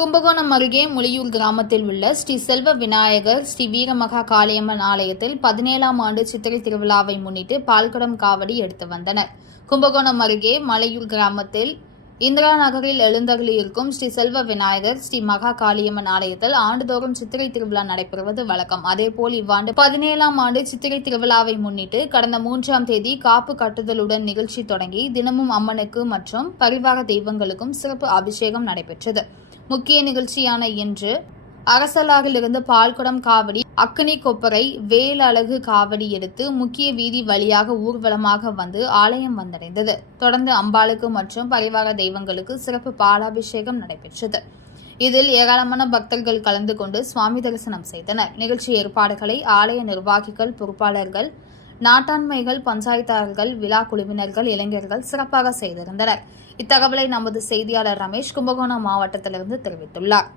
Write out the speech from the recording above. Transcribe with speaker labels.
Speaker 1: கும்பகோணம் அருகே முளியூர் கிராமத்தில் உள்ள ஸ்ரீ செல்வ விநாயகர் ஸ்ரீ வீரமகா காளியம்மன் ஆலயத்தில் பதினேழாம் ஆண்டு சித்திரை திருவிழாவை முன்னிட்டு பால்குடம் காவடி எடுத்து வந்தனர். கும்பகோணம் அருகே மலையூர் கிராமத்தில் இந்திரா நகரில் எழுந்தருளியிருக்கும் ஸ்ரீ செல்வ விநாயகர் ஸ்ரீ மகா காளியம்மன் ஆலயத்தில் ஆண்டுதோறும் சித்திரை திருவிழா நடைபெறுவது வழக்கம். அதேபோல் இவ்வாண்டு பதினேழாம் ஆண்டு சித்திரை திருவிழாவை முன்னிட்டு கடந்த மூன்றாம் தேதி காப்பு கட்டுதலுடன் நிகழ்ச்சி தொடங்கி தினமும் அம்மனுக்கு மற்றும் பரிவார தெய்வங்களுக்கும் சிறப்பு அபிஷேகம் நடைபெற்றது. முக்கிய நிகழ்ச்சியான இன்று அரசலாகிலிருந்து பால்குடம் காவடி அக்கனி கொப்பரை வேலழகு காவடி எடுத்து முக்கிய வீதி வழியாக ஊர்வலமாக வந்து ஆலயம் வந்தடைந்தது. தொடர்ந்து அம்பாளுக்கு மற்றும் பரிவார தெய்வங்களுக்கு சிறப்பு பாலாபிஷேகம் நடைபெற்றது. இதில் ஏராளமான பக்தர்கள் கலந்து கொண்டு சுவாமி தரிசனம் செய்தனர். நிகழ்ச்சி ஏற்பாடுகளை ஆலய நிர்வாகிகள் பொறுப்பாளர்கள் நாட்டாண்மைகள் பஞ்சாயத்தார்கள் விழா குழுவினர்கள் இளைஞர்கள் சிறப்பாக செய்திருந்தனர். இத்தகவலை நமது செய்தியாளர் ரமேஷ் கும்பகோணம் மாவட்டத்திலிருந்து தெரிவித்துள்ளார்.